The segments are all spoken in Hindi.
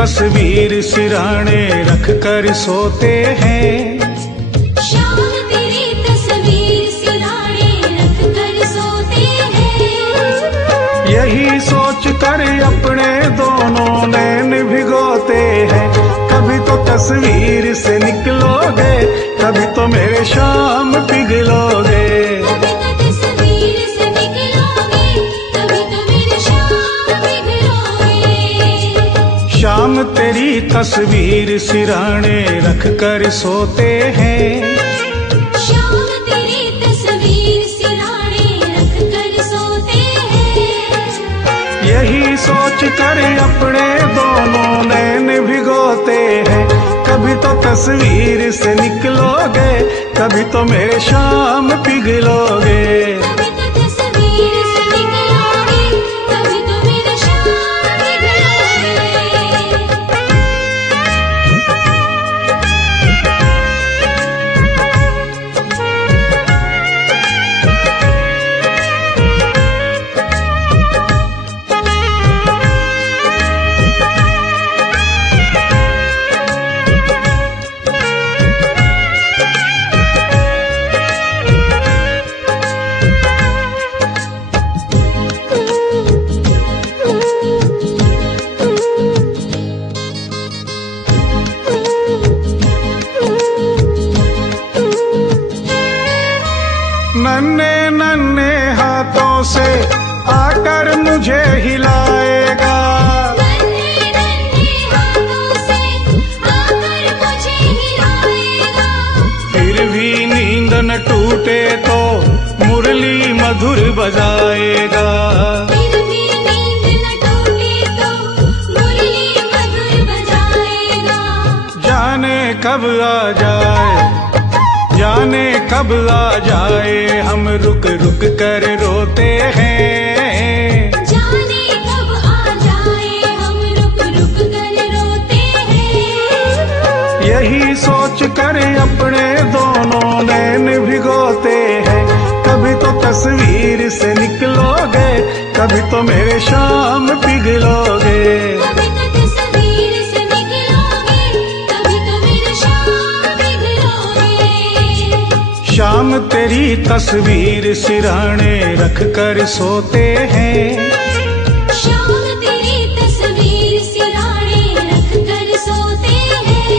तस्वीर सिराने रख कर सोते हैं। शाम तेरी तस्वीर सिराने रख कर सोते हैं। यही सोच कर अपने दोनों नैन भिगोते हैं। कभी तो तस्वीर से निकलोगे, कभी तो मेरे शाम पिघलोगे। कभी तो तस्वीर से निकलोगे, कभी तो मेरे शाम पिघलोगे। शाम तेरी तस्वीर सिराने रख कर सोते हैं। शाम तेरी तस्वीर सिराने रख कर सोते हैं। यही सोच कर अपने दोनों नैन भिगोते हैं। कभी तो तस्वीर से निकलोगे, कभी तो मेरे शाम पिघलोगे। कभी तो तस्वीर से निकलोगे, कभी तो मेरे शाम पिघलोगे। नन्हे नन्हे हाथों से आकर मुझे हिलाएगा। नन्हे नन्हे हाथों से आकर मुझे हिलाएगा। फिर भी नींद न टूटे तो मुरली मधुर बजाएगा। फिर भी नींद न टूटे तो मुरली मधुर बजाएगा। जाने कब आ जाए, जाने कब आ जाए, हम रुक रुक कर रोते हैं। जाने कब आ जाए, हम रुक रुक कर रोते हैं। यही सोच कर अपने दोनों नैन भिगोते हैं। कभी तो तस्वीर से निकलोगे, कभी तो मेरे शाम पिघलोगे। कभी तो तस्वीर से निकलोगे, कभी तो मेरे शाम पिघलोगे। शाम तेरी तस्वीर सिराने रख कर सोते हैं। शाम तेरी तस्वीर सिराने रख कर सोते हैं।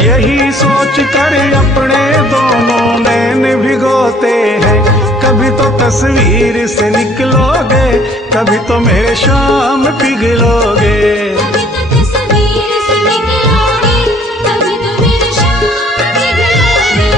यही सोच कर अपने दोनों नैन भिगोते हैं। कभी तो तस्वीर से निकलोगे, कभी तो मेरे शाम पिघलोगे। कभी तो तस्वीर से निकलोगे, कभी तो मेरे शाम पिघलोगे।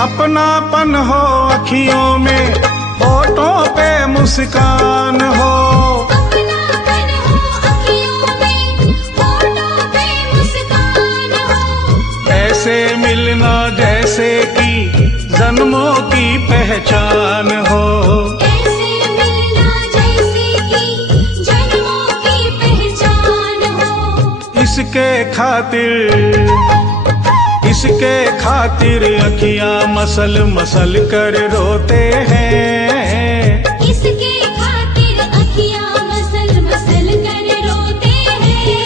अपनापन हो अखियों में, होठों पे मुस्कान हो। अपनापन हो अखियों में, होठों पे मुस्कान हो। ऐसे मिलना जैसे कि जन्मों की पहचान हो। ऐसे मिलना जैसे कि जन्मों की पहचान हो। इसके खातिर अखियां मसल मसल कर रोते हैं। इसके खातिर अखियां मसल मसल कर रोते हैं।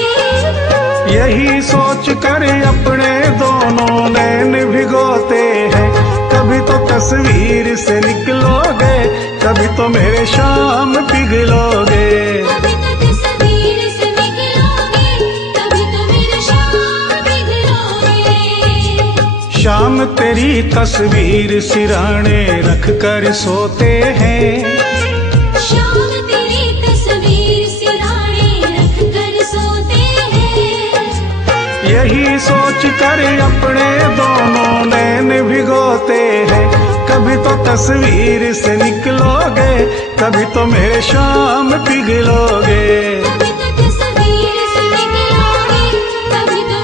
यही सोच कर अपने दोनों नैन भिगोते हैं। कभी तो तस्वीर से निकलोगे, कभी तो मेरे शाम पिघलोगे। कभी तो तस्वीर से निकलोगे, कभी तो मेरे शाम पिघलोगे। शाम तेरी तस्वीर सिराने रख कर सोते हैं। शाम तेरी तस्वीर सिराने रख कर सोते हैं। यही सोच कर अपने दोनों नैन भिगोते हैं। कभी तो तस्वीर से निकलोगे, कभी तो मेरे शाम पिघलोगे। कभी तो तस्वीर से निकलोगे, कभी तो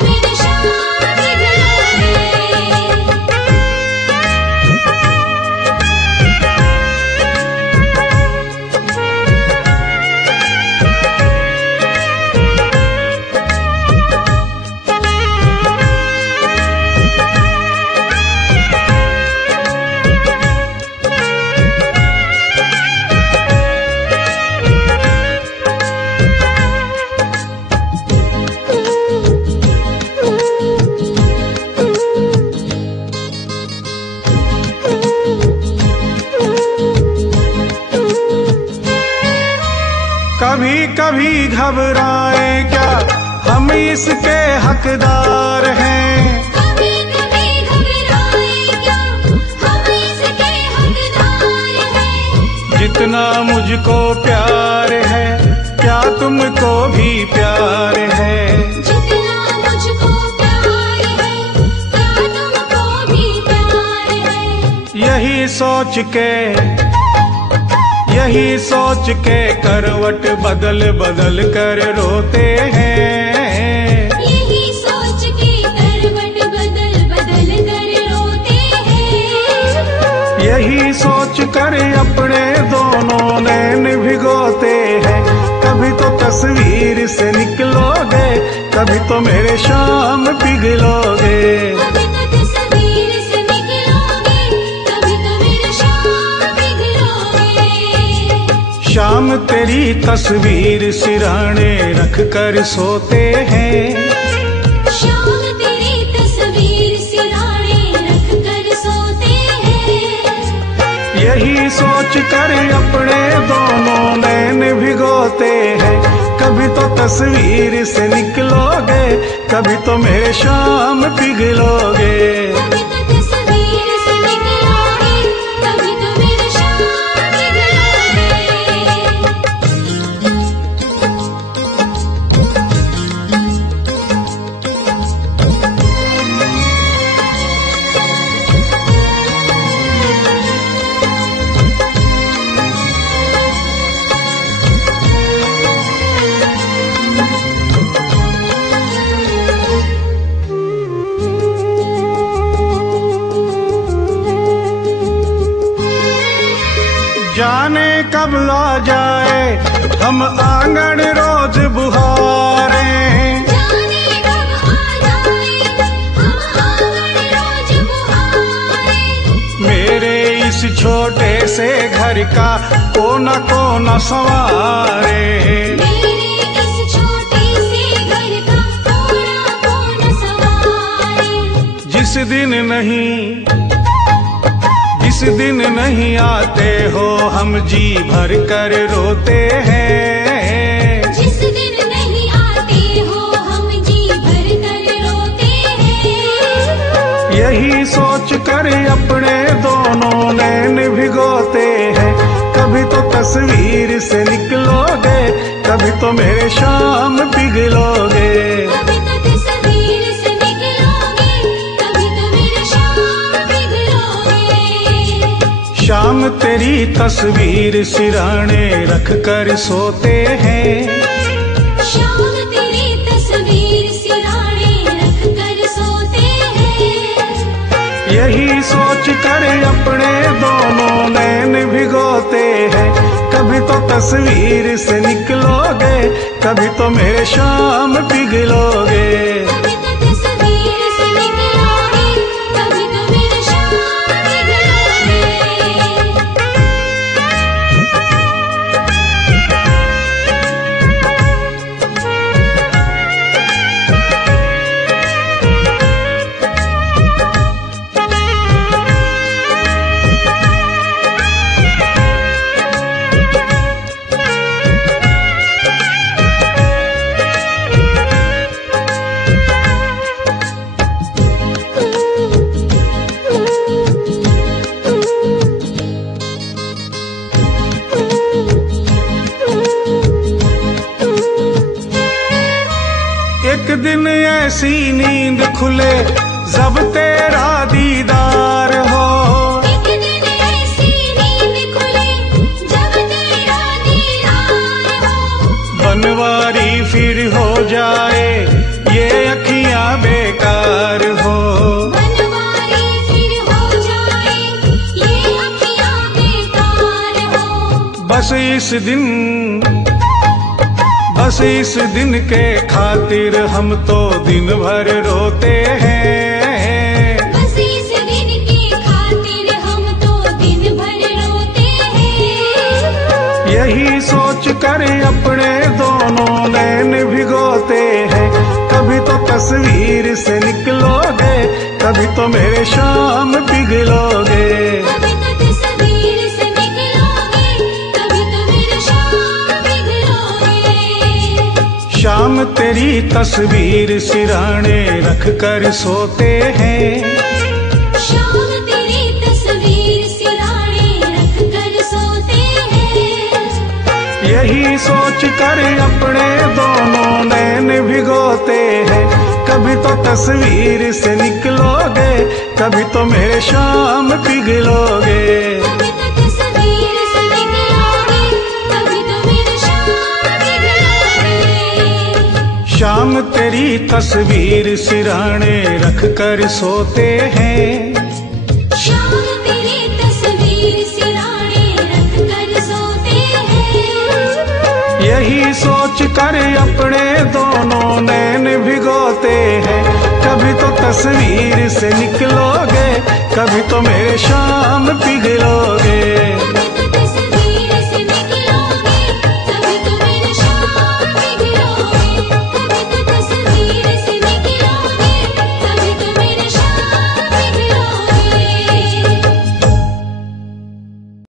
कभी कभी घबराए क्या, हम इसके हकदार हैं। कभी कभी घबराए क्या, हम इसके हकदार हैं। जितना मुझको प्यार है, क्या तुमको भी प्यार है। जितना मुझको प्यार है, क्या तुमको भी प्यार है। यही सोच के करवट बदल बदल कर रोते हैं। यही सोच के करवट बदल बदल कर रोते हैं। यही सोच कर अपने दोनों नैन भिगोते हैं। कभी तो तस्वीर से निकलोगे, कभी तो मेरे शाम पिघलोगे। कभी तो तस्वीर से निकलोगे, कभी तो मेरे शाम पिघलोगे। शाम तेरी तस्वीर सिराने रख कर सोते हैं। शाम तेरी तस्वीर सिराने रख कर सोते हैं। यही सोच कर अपने दोनों नैन भिगोते हैं। कभी तो तस्वीर से निकलोगे, कभी तो मेरे शाम पिघलोगे। कभी तो तस्वीर से निकलोगे, कभी तो मेरे शाम पिघलोगे। जाने कब आ जाए हम आंगन रोज बुहारे। जाने कब आ जाए हम आंगन रोज बुहारे। मेरे इस छोटे से घर का कोना कोना संवारे। मेरे इस छोटे से घर का कोना कोना संवारे। जिस दिन नहीं आते हो हम जी भर कर रोते हैं। जिस दिन नहीं आते हो हम जी भर कर रोते हैं। यही सोच कर अपने दोनों नैन भिगोते हैं। कभी तो तस्वीर से निकलोगे, कभी तो मेरे शाम पिघलोगे। कभी तो तस्वीर से निकलोगे, कभी तो मेरे शाम पिघलोगे। शाम तेरी तस्वीर सिराने रख कर सोते हैं। शाम तेरी तस्वीर सिराने रख कर सोते हैं। यही सोच कर अपने दोनों नैन भिगोते हैं। कभी तो तस्वीर से निकलोगे, कभी तो मेरे शाम पिघलोगे। कभी तो तस्वीर से निकलोगे, कभी तो मेरे शाम पिघलोगे। एक दिन ऐसी नींद खुले जब तेरा दीदार हो। एक दिन ऐसी नींद खुले जब तेरा दीदार हो। बनवारी फिर हो जाए ये अखियां बेकार हो। बनवारी फिर हो जाए ये अखियां बेकार हो। बस इस दिन के खातिर हम तो दिन भर रोते हैं। बस इस दिन के खातिर हम तो दिन भर रोते हैं। यही सोच कर अपने दोनों नैन भिगोते हैं। कभी तो तस्वीर से निकलोगे, कभी तो मेरे शाम पिघलोगे। कभी तो तस्वीर से निकलोगे, कभी तो मेरे शाम पिघलोगे। तेरी तस्वीर सिराने रख कर सोते हैं। शाम तेरी तस्वीर सिराने रख कर सोते हैं। यही सोच कर अपने दोनों नैन भिगोते हैं। कभी तो तस्वीर से निकलोगे, कभी तो मेरे शाम पिघलोगे। कभी तो तस्वीर से निकलोगे, कभी तो मेरे शाम पिघलोगे। शाम तेरी तस्वीर सिराने रख कर सोते हैं। शाम तेरी तस्वीर सिराने रख कर सोते हैं। यही सोच कर अपने दोनों नैन भिगोते हैं। कभी तो तस्वीर से निकलोगे, कभी तो मेरे शाम पिघलोगे।